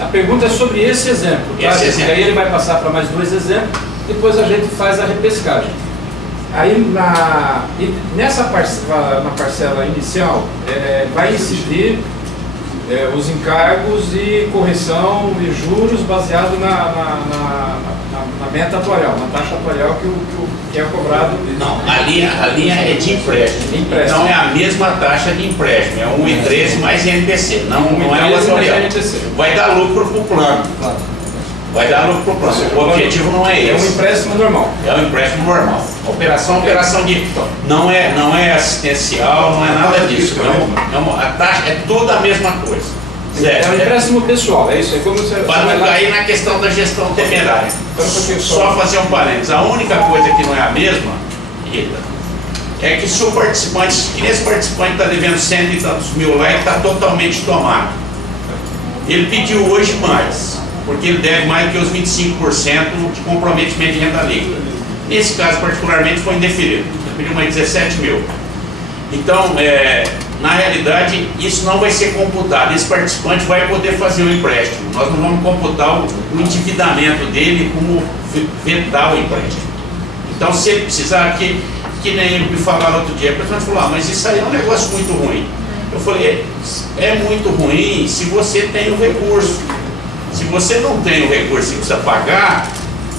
a pergunta é sobre esse exemplo. Tá? Esse exemplo. Aí ele vai passar para mais 2 exemplos, depois a gente faz a repescagem. Aí nessa na parcela inicial vai incidir os encargos e correção e juros baseado na meta atuarial, na taxa atuarial que é cobrado. Não, a linha é de empréstimo. Então é a mesma taxa de empréstimo, é 1,13 mais INPC, não é o atuarial. Vai dar lucro para o plano. Vai dar lucro para o plano. O objetivo não é esse. É um empréstimo normal. É um empréstimo normal. Operação de. Não é assistencial, não é nada disso. A taxa é toda a mesma coisa. É um empréstimo pessoal, é isso? É como você. Para não cair na questão da gestão temerária. Só fazer um parênteses. A única coisa que não é a mesma, Rita, é que se o participante, que esse participante está devendo 100 e tantos mil lá, ele está totalmente tomado. Ele pediu hoje mais, porque ele deve mais do que os 25% de comprometimento de renda líquida. Nesse caso, particularmente, foi indeferido. Ele pediu mais 17 mil. Então, na realidade, isso não vai ser computado. Esse participante vai poder fazer o empréstimo. Nós não vamos computar o endividamento dele como vetar o empréstimo. Então, se ele precisar, que nem ele me falaram outro dia, a pessoa falou, mas isso aí é um negócio muito ruim. Eu falei, é muito ruim se você tem o recurso. Se você não tem o recurso e precisa pagar,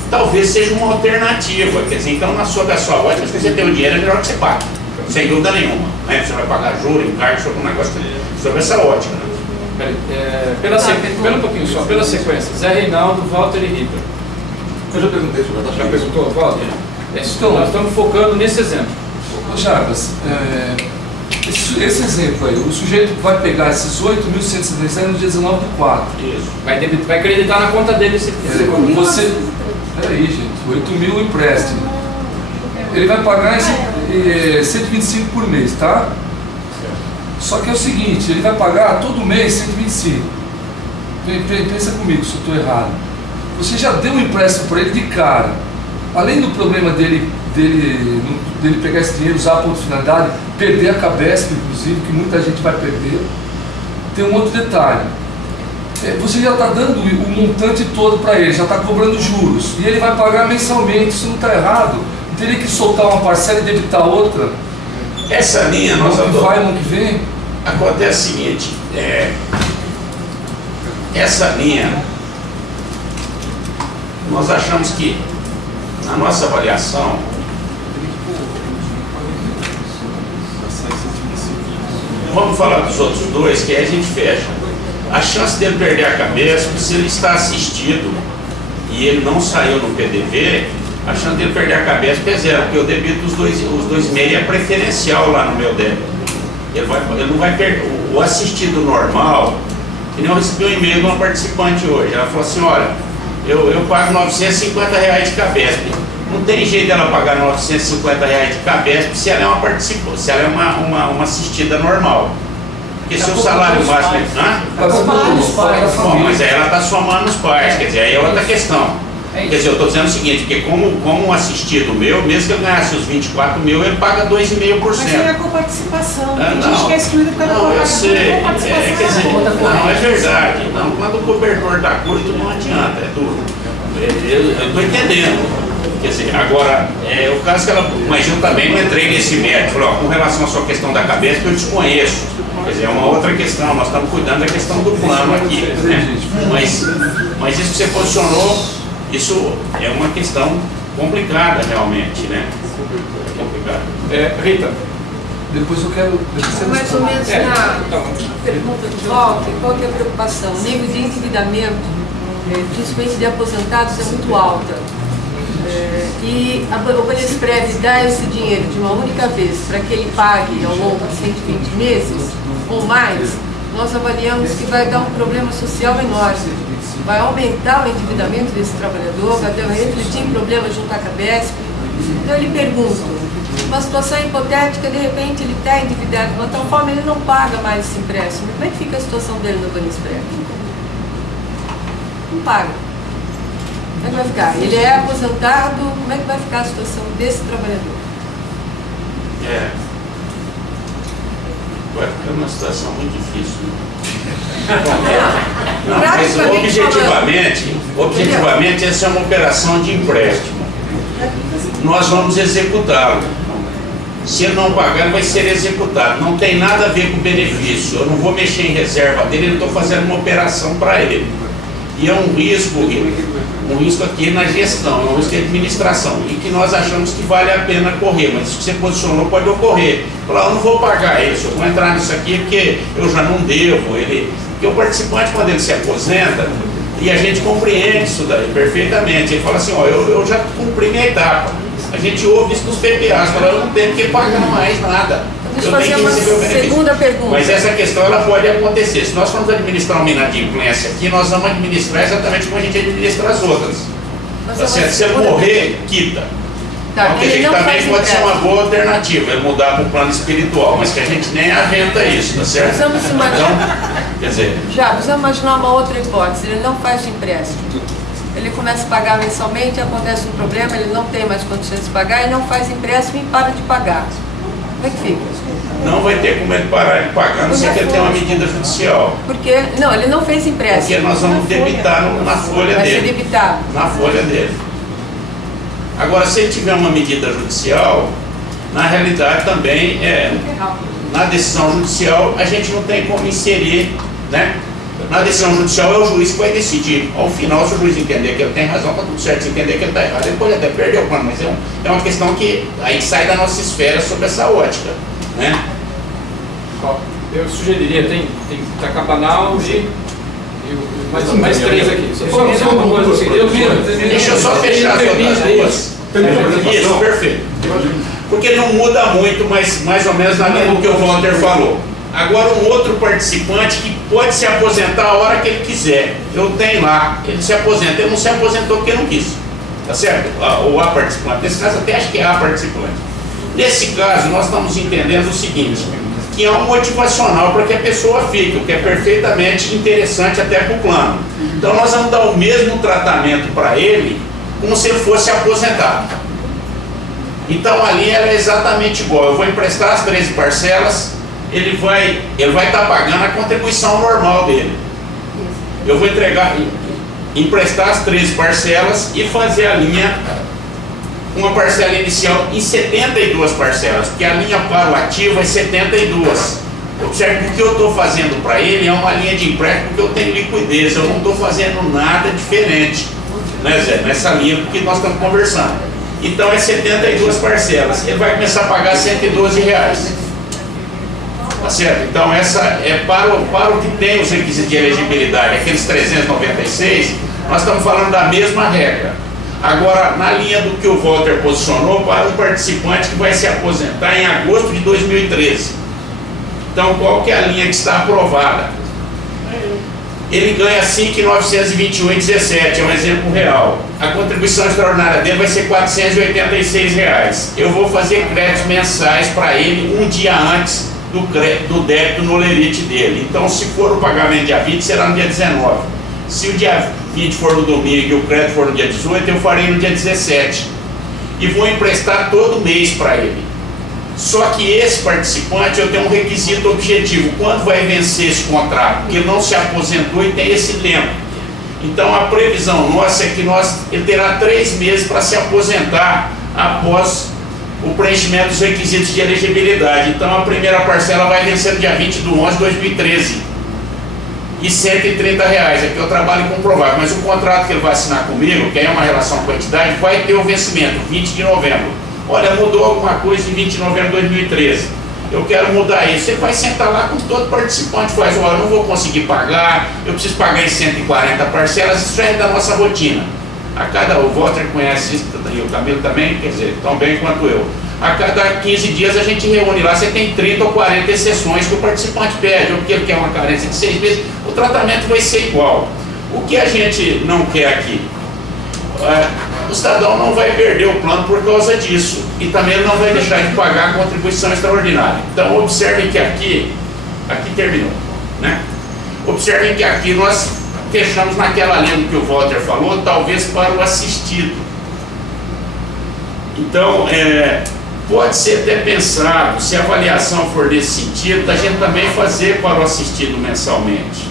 talvez seja uma alternativa. Quer dizer, então, na sua ótica, se você tem o dinheiro, é melhor que você pague. Sem dúvida nenhuma. Né? Você vai pagar juros, encargo sobre um negócio sobre essa ótica. Né? Pera um pouquinho só, pela sequência. Zé Reinaldo, Walter e Rita. Eu já perguntei sobre a taxa. Já perguntou, Walter? Então, nós estamos focando nesse exemplo. Jarbas, esse exemplo aí, o sujeito vai pegar esses 8.177 no dia 19/4. Isso. Vai acreditar na conta dele se quiser. Peraí, gente, 8.000 empréstimo. Ele vai pagar 125 por mês, tá? Só que é o seguinte, ele vai pagar todo mês 125. Pensa comigo se eu estou errado. Você já deu um empréstimo para ele de cara. Além do problema dele pegar esse dinheiro, usar para outra finalidade, perder a Cabesp, inclusive, que muita gente vai perder, tem um outro detalhe. Você já está dando o montante todo para ele, já está cobrando juros, e ele vai pagar mensalmente, isso não está errado. Teria que soltar uma parcela e debitar outra. Essa linha, nós ano que vai, ano que vem. Acontece o seguinte, essa linha, nós achamos que, na nossa avaliação, vamos falar dos outros dois, que aí a gente fecha. A chance dele perder a cabeça, se ele está assistido e ele não saiu no PDV, a chance dele perder a cabeça é zero, porque eu debito os 2,5 é preferencial lá no meu débito. Ele não vai perder. O assistido normal, que nem eu recebi um e-mail de uma participante hoje, ela falou assim, olha, eu pago R$950 de Cabesp. Não tem jeito dela pagar R$950 de Cabesp se ela é uma participante, se ela é uma assistida normal. Porque se o salário máximo mas aí ela está somando os pais, quer dizer, aí é outra questão. Quer dizer, eu estou dizendo o seguinte, porque como um assistido meu, mesmo que eu ganhasse os 24 mil, ele paga 2,5%. Mas é a coparticipação. Não, a gente quer excluir do cara não, eu sei. Quer dizer, não, é verdade. Não, quando o cobertor está curto, não adianta, é duro. Eu estou entendendo. Quer dizer, agora, o caso que ela. Mas eu também não entrei nesse mérito. Falei, ó, com relação à sua questão da cabeça, que eu desconheço. Quer dizer, é uma outra questão. Nós estamos cuidando da questão do plano aqui. Né? Mas isso que você posicionou, isso é uma questão complicada realmente, né? Rita. Depois eu quero. Mais ou menos na pergunta do Walter, qual que é a preocupação? O nível de endividamento, principalmente de aposentados, é muito alta. E o Banesprev dá esse dinheiro de uma única vez para que ele pague ao longo de 120 meses ou mais, nós avaliamos que vai dar um problema social enorme. Vai aumentar o endividamento desse trabalhador, vai refletir em problemas junto à Cabesp. Então ele pergunta, uma situação hipotética, de repente ele está endividado de uma tal forma, ele não paga mais esse empréstimo. Como é que fica a situação dele no Banesprev? Não paga. Como é que vai ficar? Ele é aposentado, como é que vai ficar a situação desse trabalhador? Vai ficar uma situação muito difícil. Mas praticamente objetivamente essa é uma operação de empréstimo. Nós vamos executá-lo. Se ele não pagar, ele vai ser executado. Não tem nada a ver com benefício. Eu não vou mexer em reserva dele, eu estou fazendo uma operação para ele. E é um risco aqui na gestão, é um risco de administração. E que nós achamos que vale a pena correr. Mas isso que você posicionou pode ocorrer. Falar, eu não vou pagar isso, eu vou entrar nisso aqui porque eu já não devo. Porque o participante, quando ele se aposenta, e a gente compreende isso daí perfeitamente. Ele fala assim, ó, eu já cumpri minha etapa. A gente ouve isso dos PPAs, fala, eu não tenho que pagar mais nada. Deixa eu fazer uma segunda pergunta. Mas essa questão ela pode acontecer. Se nós formos administrar uma inadimplência aqui, nós vamos administrar exatamente como a gente administra as outras. Tá certo? Se ele morrer, quita. Tá, Então, quer dizer, que também pode ser uma boa alternativa, ele mudar para o plano espiritual, mas que a gente nem aventa isso, tá certo? Precisamos imaginar. Então, quer dizer, Precisamos imaginar uma outra hipótese. Ele não faz empréstimo. Ele começa a pagar mensalmente, acontece um problema, ele não tem mais condições de pagar, e não faz empréstimo e para de pagar. Como é que fica? não vai ter como ele parar de pagar, a não ser que ele tenha uma medida judicial. Porque, não, ele não fez empréstimo. Porque nós vamos debitar na folha Vai ser dele. debitado. Na folha dele. Agora, se ele tiver uma medida judicial, na realidade também, na decisão judicial, a gente não tem como inserir, né? Na decisão judicial é o juiz que vai decidir. Ao final, se o juiz entender que ele tem razão, está tudo certo. Se entender que ele está errado, ele pode até perder o plano, mas é uma questão que aí sai da nossa esfera sobre essa ótica, né? Eu sugeriria, tem Tacabanal e mais três aqui. Só uma coisa assim, Deixa eu só fechar as outras duas. Isso, perfeito. Porque não muda muito, mas mais ou menos na linha do que o Walter falou. Agora, um outro participante que pode se aposentar a hora que ele quiser. Eu tenho lá, ele se aposenta. Ele não se aposentou porque não quis. Tá certo? Ou a participante. Nesse caso, até acho que é a participante. Nesse caso, nós estamos entendendo o seguinte, que é um motivacional para que a pessoa fique, o que é perfeitamente interessante até para o plano. Então, nós vamos dar o mesmo tratamento para ele, como se ele fosse aposentado. Então, a linha é exatamente igual. Eu vou emprestar as 13 parcelas, ele vai estar pagando a contribuição normal dele. Eu vou emprestar as 13 parcelas e fazer a linha, uma parcela inicial em 72 parcelas, porque a linha para o ativo é 72. Observe que o que eu estou fazendo para ele é uma linha de empréstimo porque eu tenho liquidez, eu não estou fazendo nada diferente, né, Zé? Nessa linha que nós estamos conversando. Então é 72 parcelas, ele vai começar a pagar R$112. Tá certo? Então essa é para o que tem os requisitos de elegibilidade, aqueles 396, nós estamos falando da mesma regra. Agora, na linha do que o Walter posicionou, para um participante que vai se aposentar em agosto de 2013. Então, qual que é a linha que está aprovada? Ele ganha R$ 5.928,17, é um exemplo real. A contribuição extraordinária dele vai ser R$ 486. Eu vou fazer créditos mensais para ele um dia antes do débito no lerite dele. Então, se for o pagamento dia 20, será no dia 19. Se o dia 20 for no domingo e o crédito for no dia 18, eu farei no dia 17. E vou emprestar todo mês para ele. Só que esse participante, eu tenho um requisito objetivo. Quando vai vencer esse contrato? Porque ele não se aposentou e tem esse tempo. Então, a previsão nossa é que ele terá 3 meses para se aposentar após o preenchimento dos requisitos de elegibilidade. Então, a primeira parcela vai vencer no dia 20/11/2013. E R$130. Aqui eu trabalho comprovável, mas o contrato que ele vai assinar comigo, que é uma relação com a entidade, vai ter o vencimento, 20 de novembro. Olha, mudou alguma coisa em 20 de novembro de 2013. Eu quero mudar isso. Você vai sentar lá com todo participante, faz, olha, eu não vou conseguir pagar, eu preciso pagar em 140 parcelas, isso já é da nossa rotina. O Walter conhece isso, e o Camilo também, quer dizer, tão bem quanto eu. A cada 15 dias a gente reúne lá, você tem 30 ou 40 exceções que o participante pede, ou porque ele quer uma carência de 6 meses, o tratamento vai ser igual. O que a gente não quer aqui? O cidadão não vai perder o plano por causa disso, e também ele não vai deixar de pagar a contribuição extraordinária. Então observem que aqui terminou, né? Observem que aqui nós fechamos naquela linha do que o Walter falou, talvez para o assistido. Então, pode ser até pensado, se a avaliação for nesse sentido, da gente também fazer para o assistido mensalmente.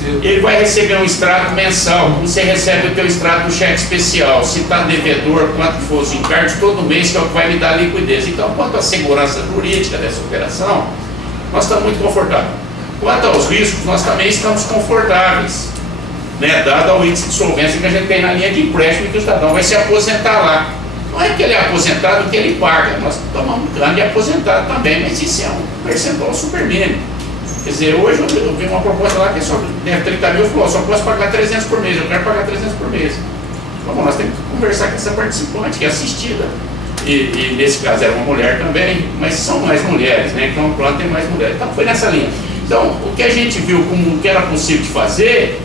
Recebo. Ele vai receber um extrato mensal, como você recebe o teu extrato do cheque especial, se está devedor, quanto for os encargos, todo mês, que é o que vai me dar liquidez. Então, quanto à segurança jurídica dessa operação, nós estamos muito confortáveis. Quanto aos riscos, nós também estamos confortáveis, né, dado ao índice de solvência que a gente tem na linha de empréstimo, que o cidadão vai se aposentar lá. Não é que ele é aposentado que ele paga, nós tomamos plano de aposentado também, mas isso é um percentual super mínimo. Quer dizer, hoje eu vi uma proposta lá que só deve 30 mil, falou, só posso pagar 300 por mês, eu quero pagar 300 por mês. Então, bom, nós temos que conversar com essa participante, que é assistida. E nesse caso era uma mulher também, mas são mais mulheres, né? Então o plano tem mais mulheres. Então foi nessa linha. Então, o que a gente viu como que era possível de fazer,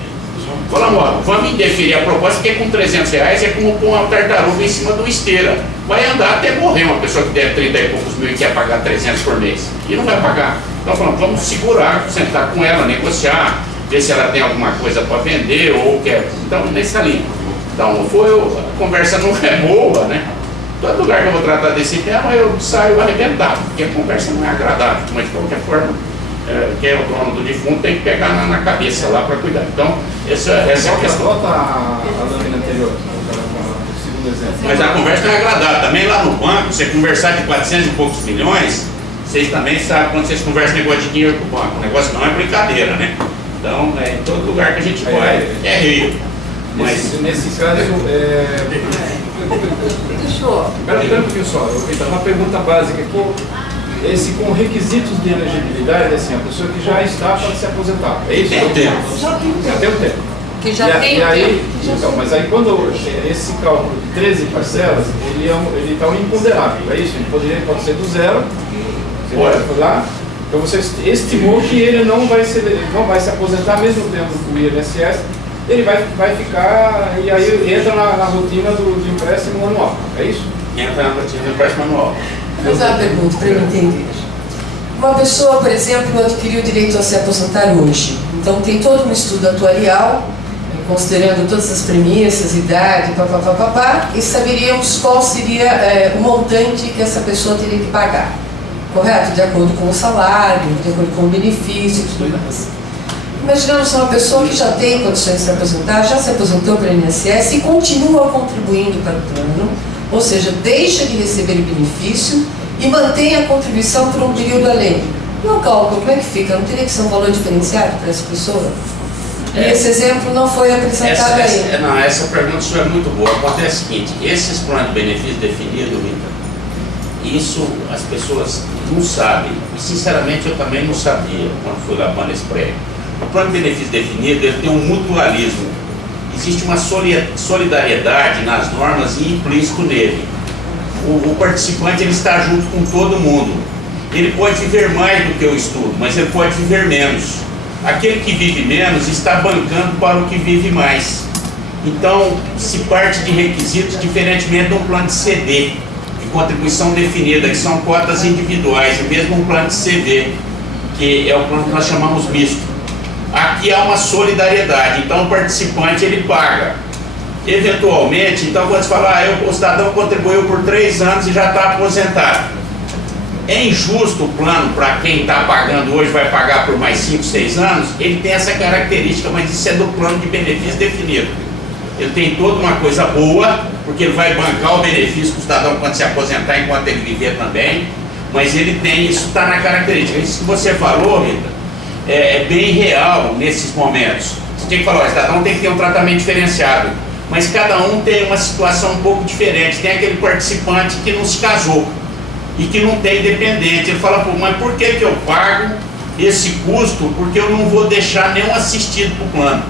falamos, ó, vamos indeferir a proposta, porque com 300 reais é como pôr uma tartaruga em cima de uma esteira. Vai andar até morrer uma pessoa que deve 30 e poucos mil e quer pagar 300 por mês. E não vai pagar. Então falamos, vamos segurar, sentar com ela, negociar, ver se ela tem alguma coisa para vender ou quer. Então, nessa linha. Então, a conversa não é boa, né? Todo lugar que eu vou tratar desse tema, eu saio arrebentado, porque a conversa não é agradável, mas de qualquer forma, quem é o dono do defunto tem que pegar na cabeça lá para cuidar. Então, essa é a questão. Volta a lâmina anterior, o segundo exemplo. Mas a conversa não é agradável. Também lá no banco, você conversar de 400 e poucos milhões, vocês também sabem quando vocês conversam negócio de dinheiro com o banco. O negócio não é brincadeira, né? Então, em todo lugar que a gente vai, é rio. Mas nesse caso, Fechou. Espera um pouquinho só, então, uma pergunta básica aqui. Esse com requisitos de elegibilidade, assim, a pessoa que já está para se aposentar. É isso? tem o tempo. Já tem o tempo. Que já tem o aí, tempo. então, mas aí quando esse cálculo de 13 parcelas, ele está um imponderável, é isso? Ele pode ser do zero, você vai lá, então você estimou que ele não vai se aposentar mesmo tendo o INSS, ele vai ficar, e aí entra na rotina do empréstimo anual, é isso? Entra na rotina do empréstimo anual. Vou fazer uma pergunta para eu entender. Uma pessoa, por exemplo, adquiriu o direito a se aposentar hoje. Então tem todo um estudo atuarial, considerando todas as premissas, idade, papapá, e saberíamos qual seria o montante que essa pessoa teria que pagar. Correto? De acordo com o salário, de acordo com o benefício e tudo mais. Imaginamos uma pessoa que já tem condições de se aposentar, já se aposentou para o INSS e continua contribuindo para o plano, ou seja, deixa de receber o benefício e mantém a contribuição por um período além. E o cálculo, como é que fica? Não teria que ser um valor diferenciado para essa pessoa? E esse exemplo não foi apresentado aí. Não, essa pergunta sua é muito boa. Acontece o seguinte, esses planos de benefício definido, Rita, isso as pessoas não sabem. E sinceramente eu também não sabia quando fui lá para esse prédio. O plano de benefício definido, ele tem um mutualismo. Existe uma solidariedade nas normas e implícito nele. O participante ele está junto com todo mundo. Ele pode viver mais do que o estudo, mas ele pode viver menos. Aquele que vive menos está bancando para o que vive mais. Então, se parte de requisitos diferentemente de um plano de CD, de contribuição definida, que são cotas individuais, e mesmo um plano de CD, que é o plano que nós chamamos misto. Aqui há uma solidariedade, então o participante ele paga. Eventualmente, então quando você fala, o cidadão contribuiu por 3 anos e já está aposentado. É injusto o plano para quem está pagando hoje, vai pagar por mais 5, 6 anos, ele tem essa característica, mas isso é do plano de benefício definido. Ele tem toda uma coisa boa, porque ele vai bancar o benefício para o cidadão quando se aposentar, enquanto ele viver também, mas ele tem, isso está na característica. Isso que você falou, Rita, é bem real nesses momentos. Você tem que falar, o cidadão tem que ter um tratamento diferenciado, mas cada um tem uma situação um pouco diferente. Tem aquele participante que não se casou e que não tem dependente. Ele fala, pô, mas por que eu pago esse custo? Porque eu não vou deixar nenhum assistido para o plano.